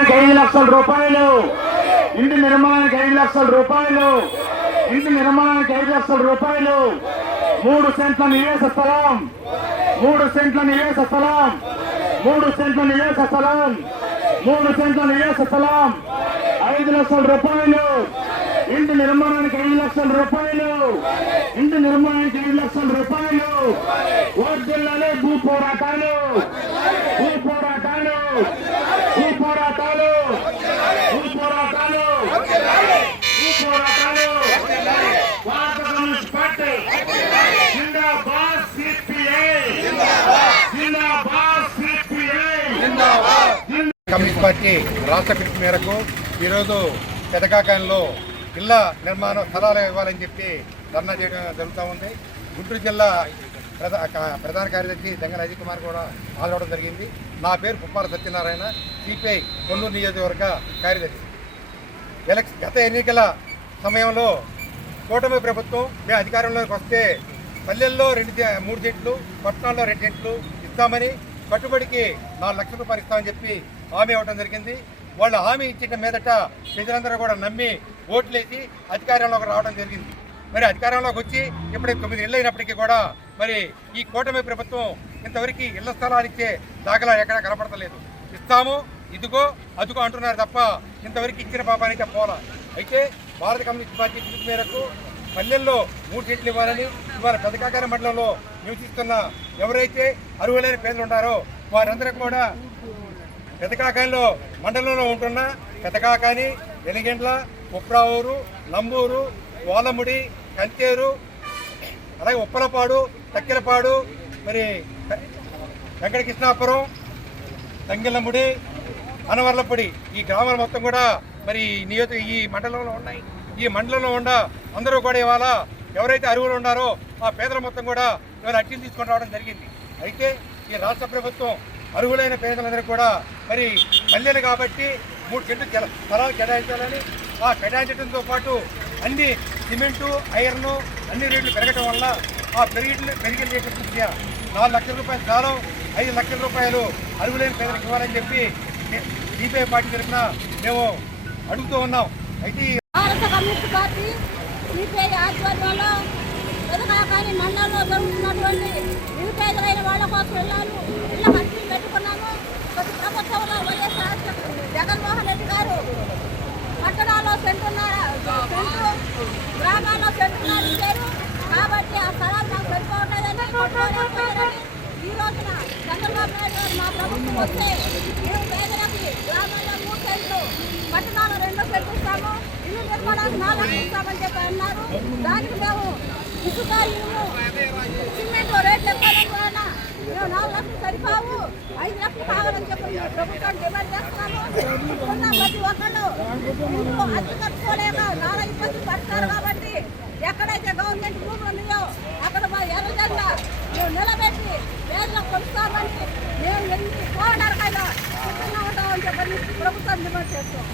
లక్షల రూపాయలు, ఇంటి నిర్మాణానికి 5 లక్షల రూపాయలు, ఇంటి నిర్మాణానికి 5 లక్షల రూపాయలు, 3 సెంట్ల నివేశ స్థలం, 3 సెంట్ల నివేశ స్థలం, 3 సెంట్ల నివేశ స్థలం, 3 సెంట్ల నివేశ స్థలం, 5 లక్షల రూపాయలు, ఇంటి నిర్మాణానికి 5 లక్షల రూపాయలు, ఇంటి నిర్మాణానికి 5 లక్షల రూపాయలు. వర్ధిల్లాలి భూ పోరాటాలు, భూ పోరాటాలు, భూ పోరాటాలు, భూ పోరాటాలు, భూ పోరాటాలు. భారత కమ్యూనిస్ట్ పార్టీ జిందాబాద్, సిపిఐ జిందాబాద్, సిపిఐ జిందాబాద్. కమ్యూనిస్ట్ పార్టీ రాష్ట్ర పిలుపు మేరకు ఈరోజు పెదకాకాయంలో ఇళ్ల నిర్మాణ స్థలాలు ఇవ్వాలని చెప్పి ధర్నా చేయడం జరుగుతూ ఉంది. గుంటూరు జిల్లా ప్రధాన కార్యదర్శి దంగన అజిత్ కుమార్ కూడా హాజరవడం జరిగింది. నా పేరు పుప్పాల సత్యనారాయణ, సిపిఐ కొల్లూరు నియోజకవర్గ కార్యదర్శి. గత ఎన్నికల సమయంలో కూటమి ప్రభుత్వం మేము అధికారంలోకి వస్తే పల్లెల్లో 3 సెంట్లు, పట్టణాల్లో 2 సెంట్లు ఇస్తామని, కట్టుబడికి 4 లక్షల రూపాయలు ఇస్తామని చెప్పి హామీ ఇవ్వడం జరిగింది. వాళ్ళు హామీ ఇచ్చిన మీదట ప్రజలందరూ కూడా నమ్మి ఓట్లేసి అధికారంలోకి రావడం జరిగింది. మరి అధికారంలోకి వచ్చి ఇప్పుడు 9 నెలలు అయినప్పటికీ కూడా మరి ఈ కూటమి ప్రభుత్వం ఇంతవరకు ఇళ్ల స్థలాలు ఇచ్చే దాఖలా ఎక్కడా కనపడతలేదు. ఇస్తాము, ఇదిగో అదుగో అంటున్నారు తప్ప ఇంతవరకు ఇచ్చిన పాపానికి పోలా. అయితే భారత కమ్యూనిస్ట్ పార్టీ పిలుపు మేరకు పల్లెల్లో 3 సెంట్లు ఇవ్వాలని ఇవాళ పెదకాకాని మండలంలో నివసిస్తున్న ఎవరైతే అర్హులైన పేదలు ఉన్నారో వారందరికీ కూడా పెదకాకానిలో మండలంలో ఉంటున్న పెదకాకాని, వెలిగెండ్ల, కుప్రావూరు, నంబూరు, ఓలముడి, కంచేరు, అలాగే ఉప్పలపాడు, తక్కెలపాడు, మరి వెంకటకృష్ణాపురం, తంగిలముడి, అనవర్లపూడి ఈ గ్రామాలు మొత్తం కూడా మరి ఈ మండలంలో ఉన్నాయి. ఈ మండలంలో ఉన్న అందరూ కూడా ఇవాళ ఎవరైతే అర్హులు ఉన్నారో ఆ పేదల మొత్తం కూడా ఇవాళ అర్జీలు తీసుకొని రావడం జరిగింది. అయితే ఈ రాష్ట్ర ప్రభుత్వం అర్హులైన పేదలందరికీ కూడా మరి పల్లెలు కాబట్టి 3 సెంట్లు స్థలాలు కేటాయించాలని, ఆ కేటాయించడంతో పాటు అన్ని సిమెంటు, ఐరన్ అన్ని రేట్లు పెరగడం వల్ల ఆ పెరిగిన రేట్ల దృష్ట్యా 4 లక్షల రూపాయల స్థలం, 5 లక్షల రూపాయలు అర్హులైన పేదలకు ఇవ్వాలని చెప్పి సిపిఐ పార్టీ తరఫున మేము అడుగుతూ ఉన్నాం. అయితే భారత కమ్యూనిస్ట్ పార్టీ సిపిఐ ఆధ్వర్యంలో పెదకాకాని మండలంలో జరుగుతున్నటువంటి నిరుపేదలైన వాళ్ళ కోసం ఇళ్ళ ఖర్చులు పెట్టుకున్నాము. ప్రతి ప్రభుత్వంలో వైఎస్ఆర్ జగన్మోహన్ రెడ్డి గారు పట్టణాల్లో సెంటున్నర సెంటు, గ్రామాల్లో సెంటున్నర ఇచ్చారు. కాబట్టి ఆ స్థలాలు నాకు సరిపోవట్లేదని కొట్టుకోలేకపోయారని ఈ రోజున చంద్రబాబు నాయుడు గారు మా ప్రభుత్వం వస్తే మేము పేదలకి గ్రామాల్లో 3 సెంట్లు, పట్టణాల్లో 2 సెంట్లు ఇస్తాము, ఇల్లు నిర్మాణానికి 4 లక్షలు ఇస్తామని చెప్పి అన్నారు. దానికి మేము ఇసుక, ఇల్లు, సిమెంట్ రేట్లు ఎక్కువైనా మేము 4 లక్షలు సరిపోవు, 5 లక్షలు కావాలని చెప్పి మేము ప్రభుత్వాన్ని డిమాండ్ చేస్తున్నాము. ఉన్న ప్రతి ఒక్కళ్ళు ఇల్లు అద్దె కట్టుకోలేక చాలా ఇబ్బందులు పడతారు. కాబట్టి ఎక్కడైతే గవర్నమెంట్ భూములు ఉన్నాయో అక్కడ మా ఎర్రజెండా మేము నిలబెట్టి పేదలకు కొలుస్తామని మేము ఎన్ని పోరాటాలకైనా సిద్ధంగా ఉంటామని చెప్పి ప్రభుత్వాన్ని డిమాండ్ చేస్తాం.